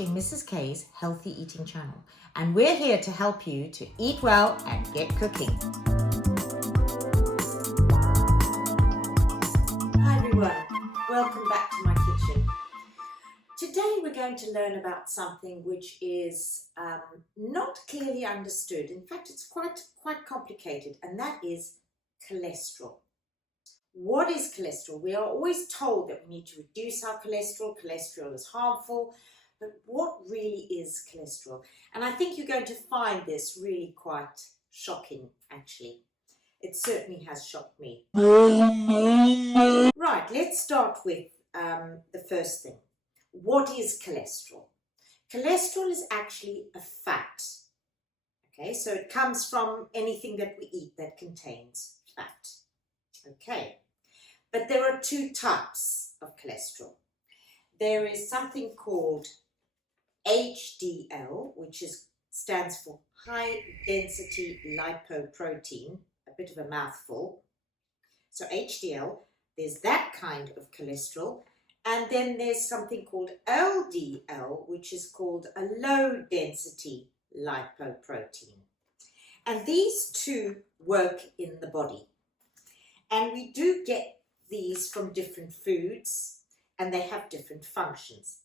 watching Mrs. K's Healthy Eating channel, and we're here to help you to eat well and get cooking. Hi everyone, welcome back to my kitchen. Today we're going to learn about something which is not clearly understood. In fact, it's quite complicated, and that is cholesterol. What is cholesterol? We are always told that we need to reduce our cholesterol. Cholesterol is harmful, but what really is cholesterol? And I think you're going to find this really quite shocking, actually. It certainly has shocked me. Right, let's start with the first thing. What is cholesterol? Cholesterol is actually a fat. Okay, so it comes from anything that we eat that contains fat. Okay, but there are two types of cholesterol. There is something called HDL, which stands for high density lipoprotein, a bit of a mouthful. So HDL, there's that kind of cholesterol. And then there's something called LDL, which is called a low density lipoprotein. And these two work in the body. And we do get these from different foods, and they have different functions.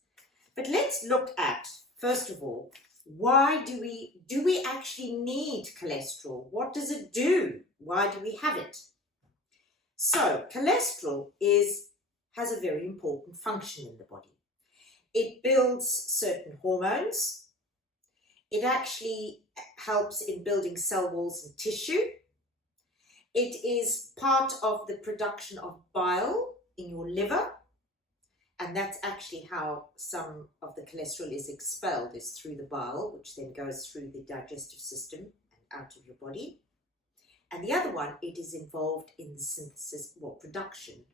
But let's look at, first of all, why do we actually need cholesterol? What does it do? Why do we have it? So cholesterol has a very important function in the body. It builds certain hormones. It actually helps in building cell walls and tissue. It is part of the production of bile in your liver, and that's actually how some of the cholesterol is expelled, is through the bile, which then goes through the digestive system and out of your body. And the other one, it is involved in the synthesis or production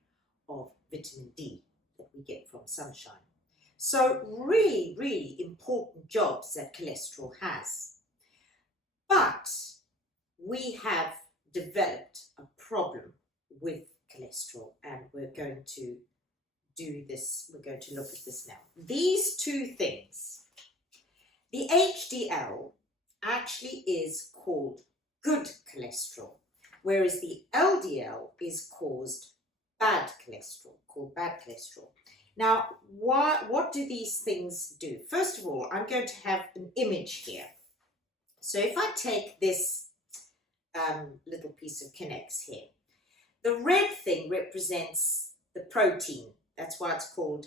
of vitamin D that we get from sunshine. So really, really important jobs that cholesterol has. But we have developed a problem with cholesterol, and we're going to do this. We're going to look at this now. These two things, the HDL actually is called good cholesterol, whereas the LDL is called bad cholesterol. Now, what do these things do? First of all, I'm going to have an image here. So if I take this little piece of K'Nex here, the red thing represents the protein. That's why it's called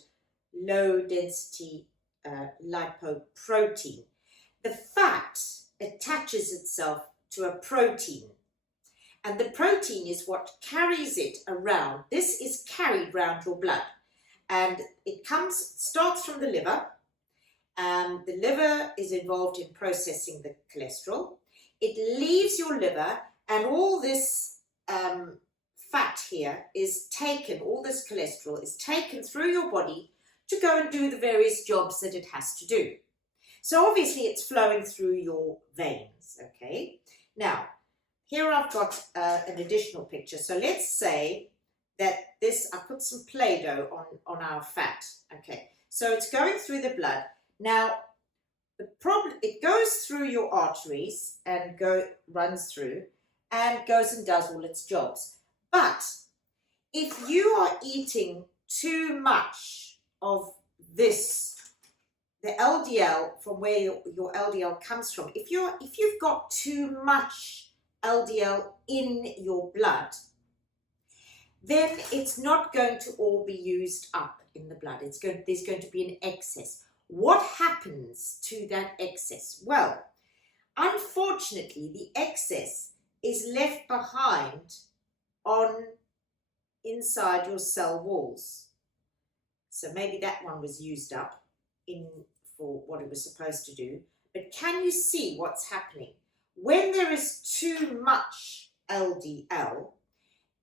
low density lipoprotein. The fat attaches itself to a protein, and the protein is what carries it around. This is carried around your blood, and it starts from the liver. The liver is involved in processing the cholesterol. It leaves your liver, and all this fat here is taken, all this cholesterol is taken through your body to go and do the various jobs that it has to do. So obviously it's flowing through your veins, okay? Now, here I've got an additional picture. So let's say that I put some Play-Doh on our fat, okay? So it's going through the blood. Now, the problem, it goes through your arteries and runs through and goes and does all its jobs. But if you are eating too much of this, the LDL, from where your LDL comes from, if you've got too much LDL in your blood, then it's not going to all be used up in the blood. There's going to be an excess. What happens to that excess? Well, unfortunately, the excess is left behind inside your cell walls. So maybe that one was used up for what it was supposed to do. But can you see what's happening? When there is too much LDL,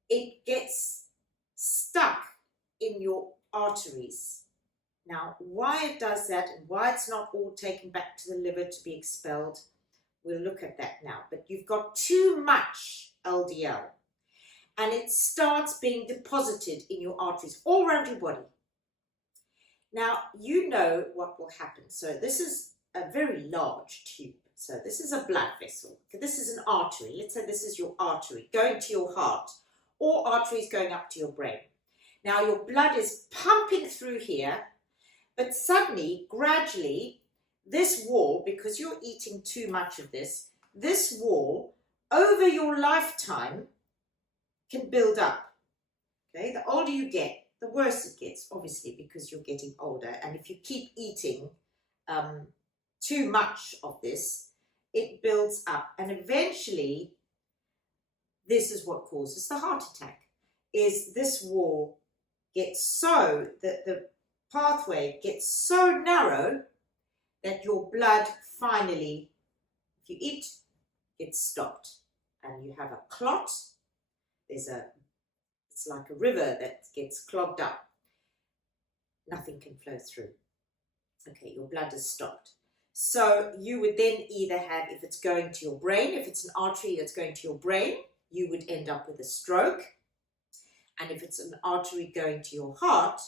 it gets stuck in your arteries. Now, why it does that and why it's not all taken back to the liver to be expelled, we'll look at that now. But you've got too much LDL, and it starts being deposited in your arteries all around your body. Now, you know what will happen. So this is a very large tube. So this is a blood vessel. This is an artery. Let's say this is your artery going to your heart, or arteries going up to your brain. Now, your blood is pumping through here, but suddenly, gradually, this wall, because you're eating too much of this wall, over your lifetime, can build up. Okay, the older you get, the worse it gets, obviously, because you're getting older. And if you keep eating too much of this, it builds up. And eventually, this is what causes the heart attack, is this wall gets so, that the pathway gets so narrow that your blood finally, if you eat, gets stopped. And you have a clot. It's like a river that gets clogged up. Nothing can flow through. Okay, your blood is stopped. So you would then either have, if it's going to your brain, if it's an artery that's going to your brain, you would end up with a stroke. And if it's an artery going to your heart,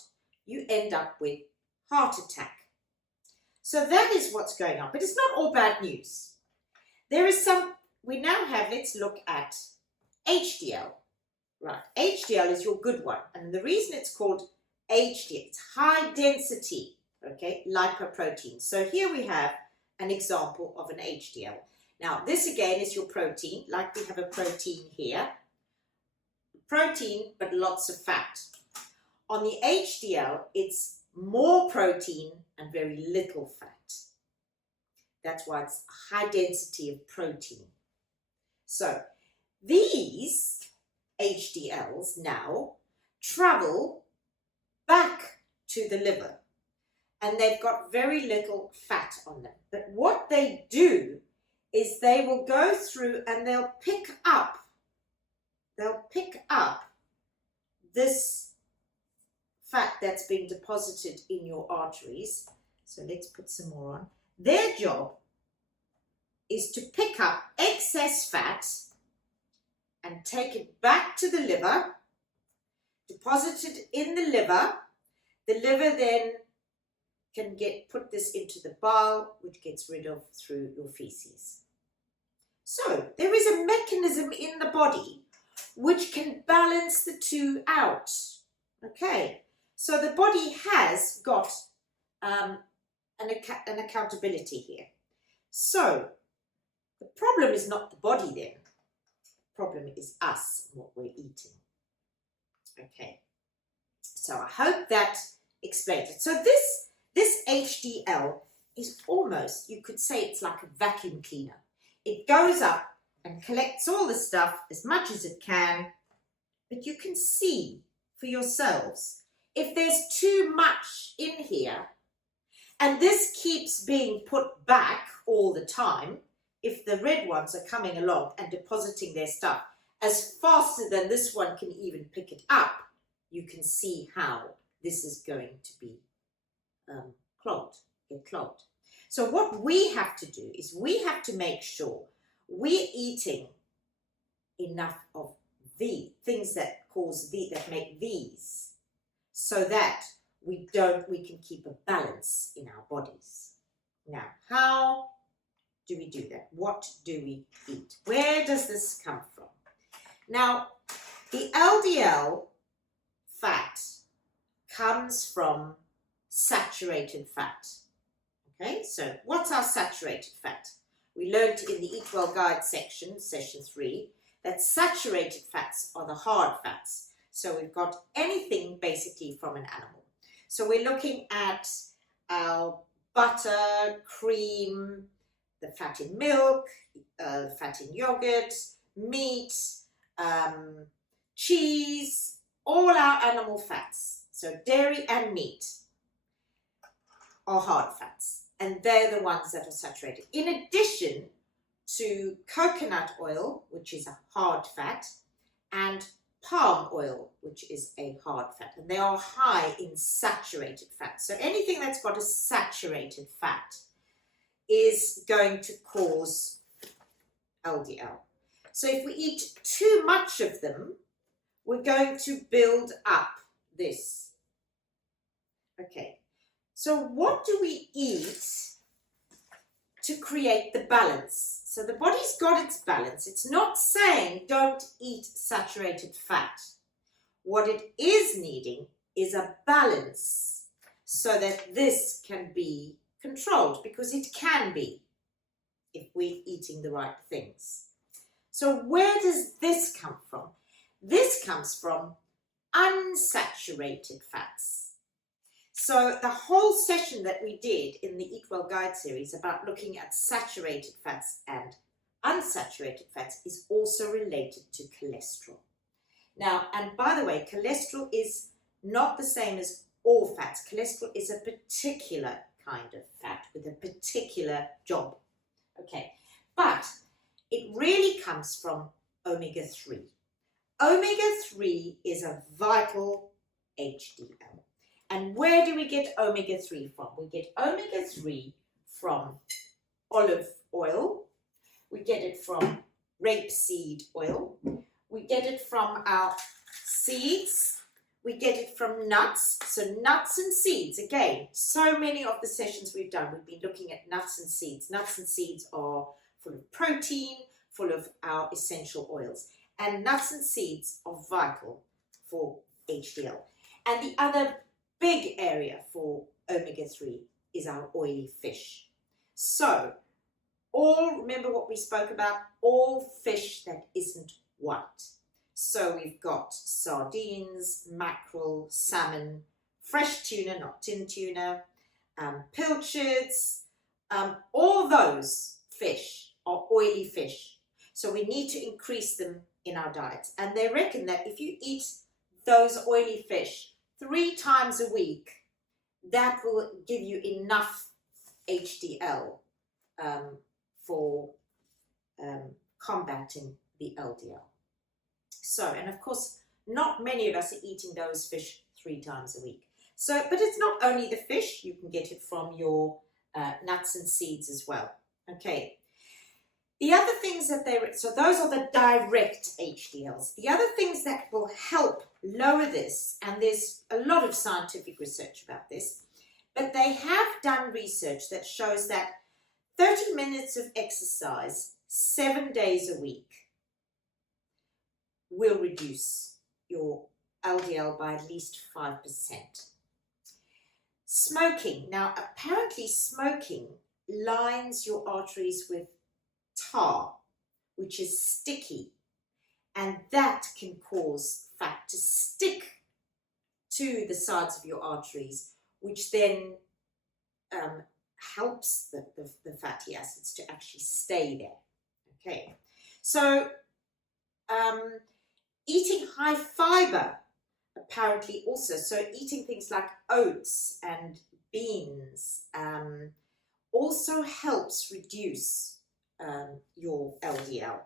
you end up with heart attack. So that is what's going on. But it's not all bad news. There is some, we now have, let's look at HDL. Right, HDL is your good one. And the reason it's called HDL, it's high density, okay, lipoprotein. So here we have an example of an HDL. Now, this again is your protein, like we have a protein here. Protein, but lots of fat. On the HDL, it's more protein and very little fat. That's why it's a high density of protein. So these HDLs now travel back to the liver, and they've got very little fat on them. But what they do is they will go through and they'll pick up this fat that's been deposited in your arteries. So let's put some more on. Their job is to pick up excess fat and take it back to the liver, deposit it in the liver. The liver then can put this into the bile, which gets rid of through your feces. So there is a mechanism in the body which can balance the two out. Okay, so the body has got an accountability here. So the problem is not the body then. The problem is us and what we're eating. Okay, so I hope that explains it. So this HDL is almost, you could say it's like a vacuum cleaner. It goes up and collects all the stuff as much as it can, but you can see for yourselves, if there's too much in here, and this keeps being put back all the time, if the red ones are coming along and depositing their stuff as faster than this one can even pick it up, you can see how this is going to be get clogged. So what we have to do is we have to make sure we're eating enough of the things that make these, so that we can keep a balance in our bodies. Now, how do we do that? What do we eat? Where does this come from? Now, the LDL fat comes from saturated fat. Okay, so what's our saturated fat? We learned in the Eat Well Guide section, session 3, that saturated fats are the hard fats. So we've got anything basically from an animal. So we're looking at our butter, cream, the fat in milk, fat in yogurt, meat, cheese, all our animal fats. So dairy and meat are hard fats, and they're the ones that are saturated. In addition to coconut oil, which is a hard fat, and palm oil, which is a hard fat, and they are high in saturated fat. So anything that's got a saturated fat is going to cause LDL. So if we eat too much of them, we're going to build up this. Okay, So what do we eat to create the balance? So the body's got its balance. It's not saying don't eat saturated fat. What it is needing is a balance so that this can be controlled, because it can be if we're eating the right things. So where does this come from? This comes from unsaturated fats. So the whole session that we did in the Eat Well Guide series about looking at saturated fats and unsaturated fats is also related to cholesterol. Now, and by the way, cholesterol is not the same as all fats. Cholesterol is a particular kind of fat with a particular job. Okay, but it really comes from omega-3. Omega-3 is a vital HDL. And where do we get omega-3 from? We get omega-3 from olive oil. We get it from rapeseed oil. We get it from our seeds. We get it from nuts. So nuts and seeds, again, so many of the sessions we've done, we've been looking at nuts and seeds. Nuts and seeds are full of protein, full of our essential oils. And nuts and seeds are vital for HDL. And the other big area for omega-3 is our oily fish. So, remember what we spoke about? All fish that isn't white. So we've got sardines, mackerel, salmon, fresh tuna, not tin tuna, pilchards, all those fish are oily fish. So we need to increase them in our diets. And they reckon that if you eat those oily fish 3 times a week, that will give you enough HDL for combating the LDL. So, and of course, not many of us are eating those fish 3 times a week. So, but it's not only the fish, you can get it from your nuts and seeds as well. Okay. The other things that so those are the direct HDLs. The other things that will help lower this, and there's a lot of scientific research about this, but they have done research that shows that 30 minutes of exercise 7 days a week will reduce your LDL by at least 5%. Smoking. Now, apparently smoking lines your arteries with tar, which is sticky, and that can cause fat to stick to the sides of your arteries, which then helps the fatty acids to actually stay there. Okay, so eating high fiber apparently also, so eating things like oats and beans also helps reduce your LDL.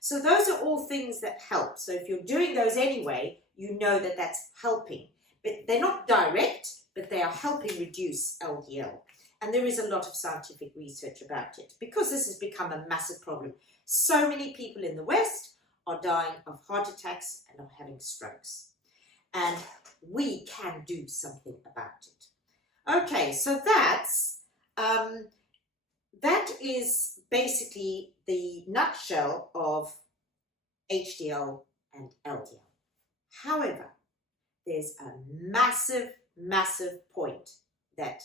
So those are all things that help. So if you're doing those anyway, you know that that's helping. But they're not direct, but they are helping reduce LDL. And there is a lot of scientific research about it because this has become a massive problem. So many people in the West are dying of heart attacks and are having strokes. And we can do something about it. Okay, so that is basically the nutshell of HDL and LDL. However, there's a massive, massive point that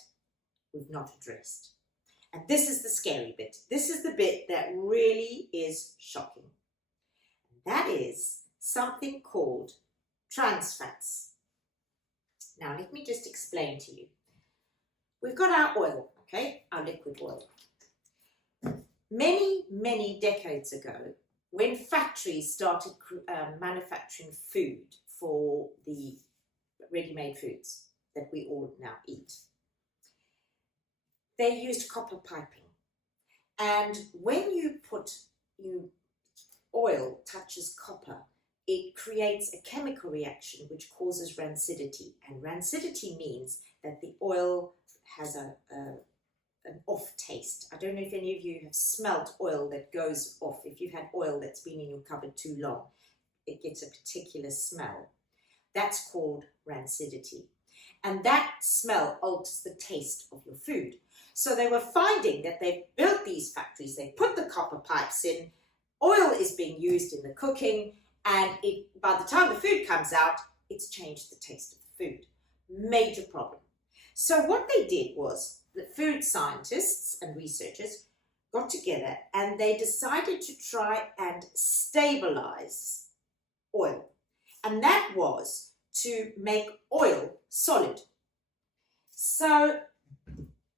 we've not addressed. And this is the scary bit. This is the bit that really is shocking. And that is something called trans fats. Now, let me just explain to you. We've got our oil, okay, our liquid oil. Many, many decades ago, when factories started manufacturing food for the ready-made foods that we all now eat, they used copper piping. And when oil touches copper, it creates a chemical reaction which causes rancidity. And rancidity means that the oil has an off taste. I don't know if any of you have smelt oil that goes off. If you've had oil that's been in your cupboard too long, it gets a particular smell. That's called rancidity. And that smell alters the taste of your food. So they were finding that they built these factories, they put the copper pipes in, oil is being used in the cooking, and by the time the food comes out, it's changed the taste of the food. Major problem. So what they did was the food scientists and researchers got together and they decided to try and stabilize oil. And that was to make oil solid. So,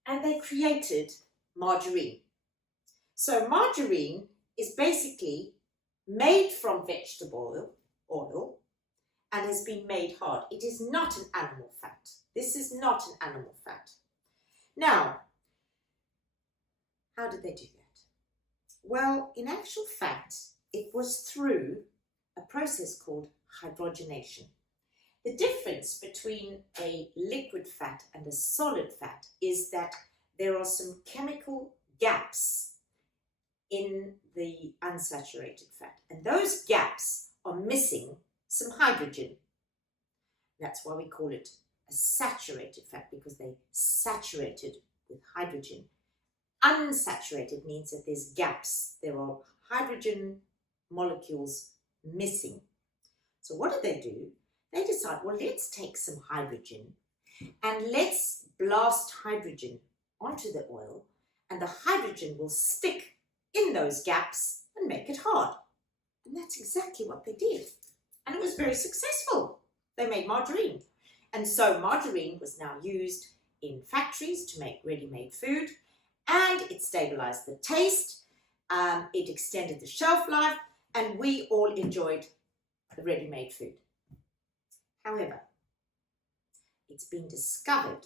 and they created margarine. So margarine is basically made from vegetable oil and has been made hard. It is not an animal fat. This is not an animal fat. Now, how did they do that? Well, in actual fact, it was through a process called hydrogenation. The difference between a liquid fat and a solid fat is that there are some chemical gaps in the unsaturated fat, and those gaps are missing some hydrogen. That's why we call it a saturated fat, because they saturated with hydrogen. Unsaturated means that there's gaps. There are hydrogen molecules missing. So what did they do? They decide, well, let's take some hydrogen and let's blast hydrogen onto the oil, and the hydrogen will stick in those gaps and make it hard. And that's exactly what they did. And it was very successful. They made margarine. And so margarine was now used in factories to make ready-made food, and it stabilized the taste, it extended the shelf life, and we all enjoyed the ready-made food. However, it's been discovered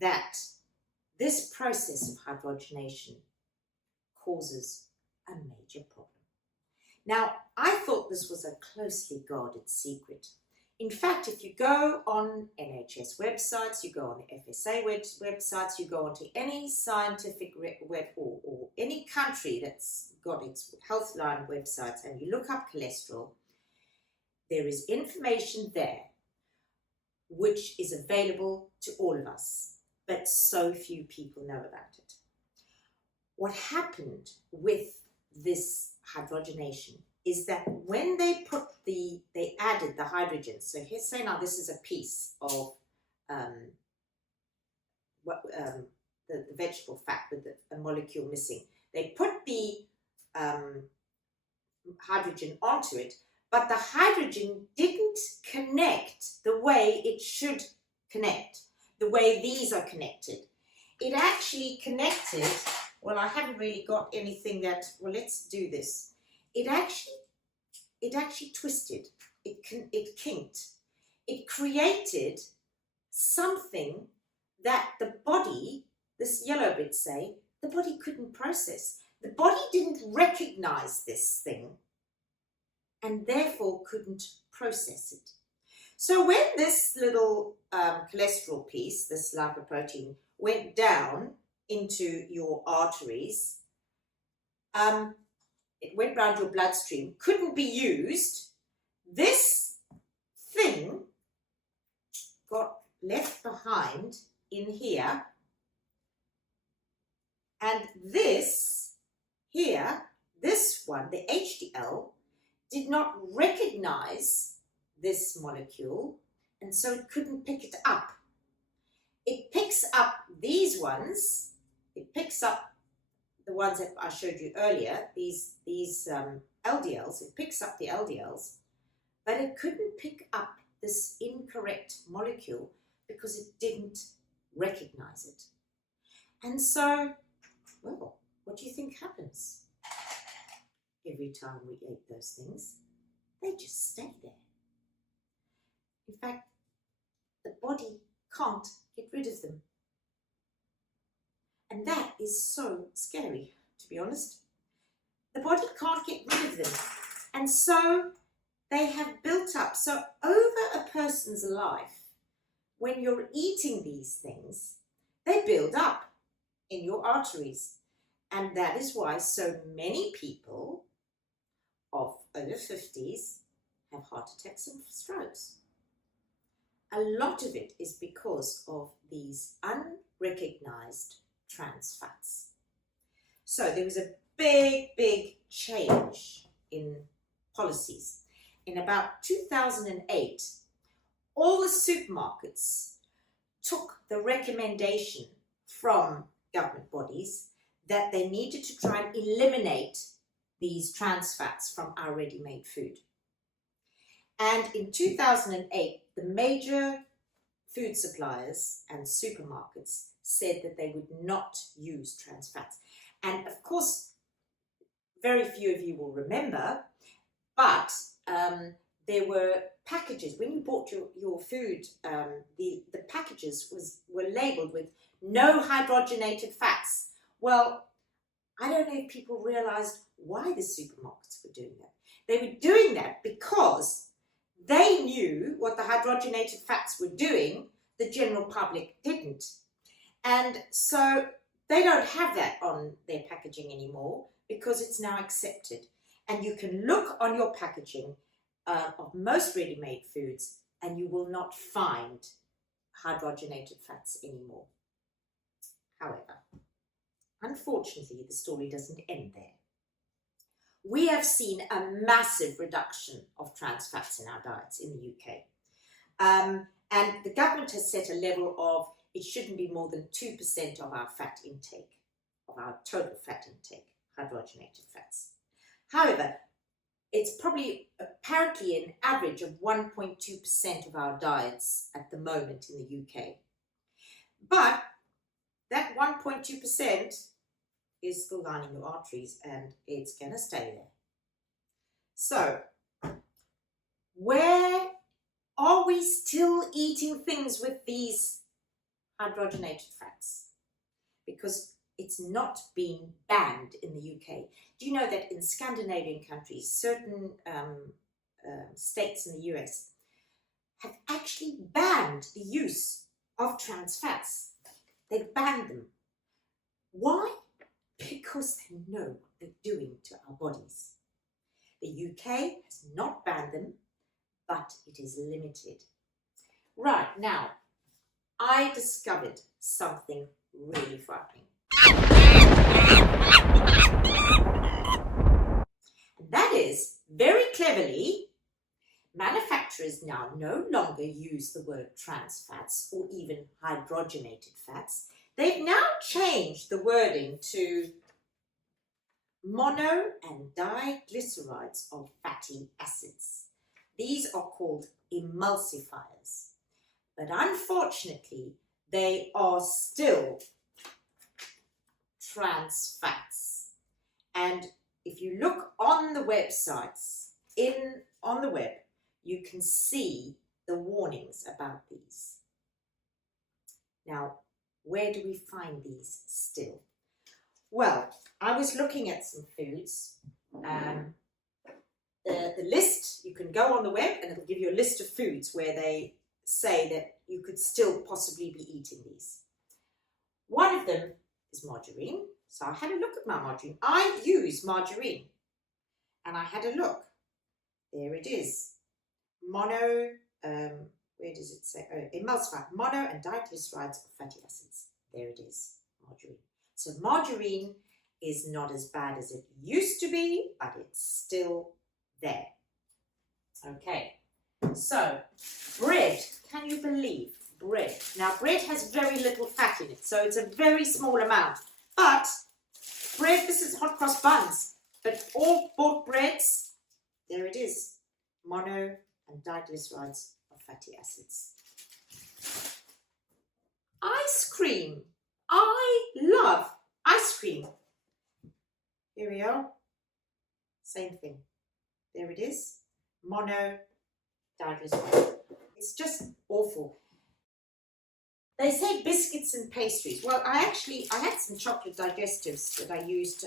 that this process of hydrogenation causes a major problem. Now, I thought this was a closely guarded secret. In fact, if you go on NHS websites, you go on the FSA websites, you go onto any scientific web or any country that's got its Healthline websites, and you look up cholesterol, there is information there which is available to all of us, but so few people know about it. What happened with this hydrogenation is that when they added the hydrogen, so here's say now this is a piece of the vegetable fat with a molecule missing. They put the hydrogen onto it, but the hydrogen didn't connect the way it should connect, the way these are connected. It actually connected, well, I haven't really got anything that, well, let's do this. It actually twisted, it kinked. It created something that the body, this yellow bit say, the body couldn't process. The body didn't recognize this thing and therefore couldn't process it. So when this little cholesterol piece, this lipoprotein, went down into your arteries, it went round your bloodstream, couldn't be used, this thing got left behind in here, and this here, this one, the HDL, did not recognize this molecule, and so it couldn't pick it up. It picks up these ones, it picks up the ones that I showed you earlier, these LDLs, it picks up the LDLs, but it couldn't pick up this incorrect molecule because it didn't recognize it. And so, well, what do you think happens? Every time we eat those things, they just stay there. In fact, the body can't get rid of them. And that is so scary, to be honest. The body can't get rid of them. And so they have built up. So over a person's life, when you're eating these things, they build up in your arteries. And that is why so many people of over 50s have heart attacks and strokes. a lot of it is because of these unrecognized trans fats. So there was a big change in policies. In about 2008, all the supermarkets took the recommendation from government bodies that they needed to try and eliminate these trans fats from our ready-made food. And in 2008, the major food suppliers and supermarkets said that they would not use trans fats. And of course, very few of you will remember, but there were packages. When you bought your food, the packages were labelled with no hydrogenated fats. Well, I don't know if people realised why the supermarkets were doing that. They were doing that because they knew what the hydrogenated fats were doing, the general public didn't. And so they don't have that on their packaging anymore because it's now accepted. And you can look on your packaging of most ready-made foods and you will not find hydrogenated fats anymore. However, unfortunately, the story doesn't end there. We have seen a massive reduction of trans fats in our diets in the UK. And the government has set a level of it shouldn't be more than 2% of our fat intake, of our total fat intake, hydrogenated fats. However, it's probably apparently an average of 1.2% of our diets at the moment in the UK. But that 1.2% is still lining your arteries and it's going to stay there. So, where are we still eating things with these hydrogenated fats? Because it's not been banned in the UK. Do you know that in Scandinavian countries, certain states in the US have actually banned the use of trans fats? They've banned them. Why? Because they know what they're doing to our bodies. The UK has not banned them, but it is limited. Right, now, I discovered something really frightening. And that is, very cleverly, manufacturers now no longer use the word trans fats or even hydrogenated fats. They've now changed the wording to mono and diglycerides of fatty acids. These are called emulsifiers. But unfortunately, they are still trans fats. And if you look on the websites, on the web, you can see the warnings about these. Now, where do we find these still? Well, I was looking at some foods. The list, you can go on the web and it'll give you a list of foods where they say that you could still possibly be eating these. One of them is margarine. So I had a look at my margarine. I use margarine. And I had a look. There it is. Mono, where does it say? Oh, emulsifier, mono and diglycerides of fatty acids. There it is, margarine. So margarine is not as bad as it used to be, but it's still there. Okay, so bread, can you believe bread? Now bread has very little fat in it, so it's a very small amount. But bread, this is hot cross buns, but all bought breads, there it is, mono and diglycerides of fatty acids. Ice cream. I love ice cream. Here we are. Same thing. There it is. Mono, diglycerides. It's just awful. They say biscuits and pastries. Well, I had some chocolate digestives that I used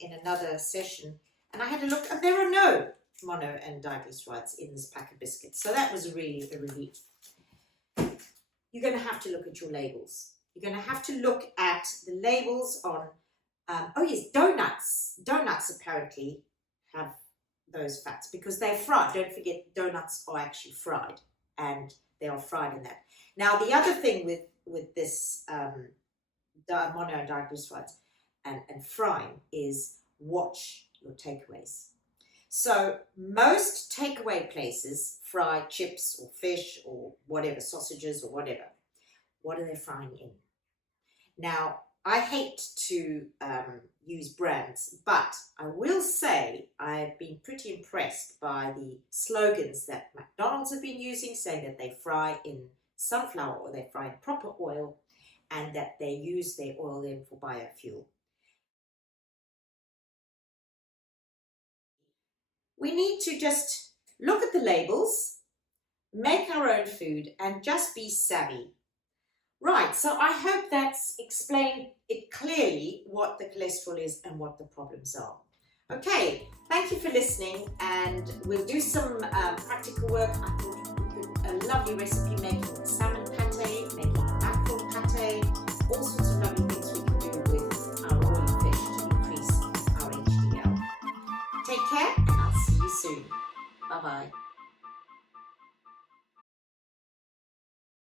in another session, and I had a look, and there are no mono and diglycerides in this pack of biscuits. So that was really a relief. You're going to have to look at your labels. You're going to have to look at the labels on, oh yes, donuts. Donuts apparently have those fats because they're fried. Don't forget, donuts are actually fried and they are fried in that. Now, the other thing with this mono and diglycerides and frying is watch your takeaways. So most takeaway places fry chips or fish or whatever, sausages or whatever. What are they frying in? Now, I hate to use brands, but I will say I've been pretty impressed by the slogans that McDonald's have been using, saying that they fry in sunflower or they fry in proper oil and that they use their oil then for biofuel. We need to just look at the labels, make our own food, and just be savvy. Right, so I hope that's explained it clearly what the cholesterol is and what the problems are. Okay, thank you for listening, and we'll do some practical work. I thought we could, a lovely recipe making salmon pate, making mackerel pate, all sorts of lovely things we can do with our oily fish to increase our HDL. Take care, and I'll see you soon. Bye-bye.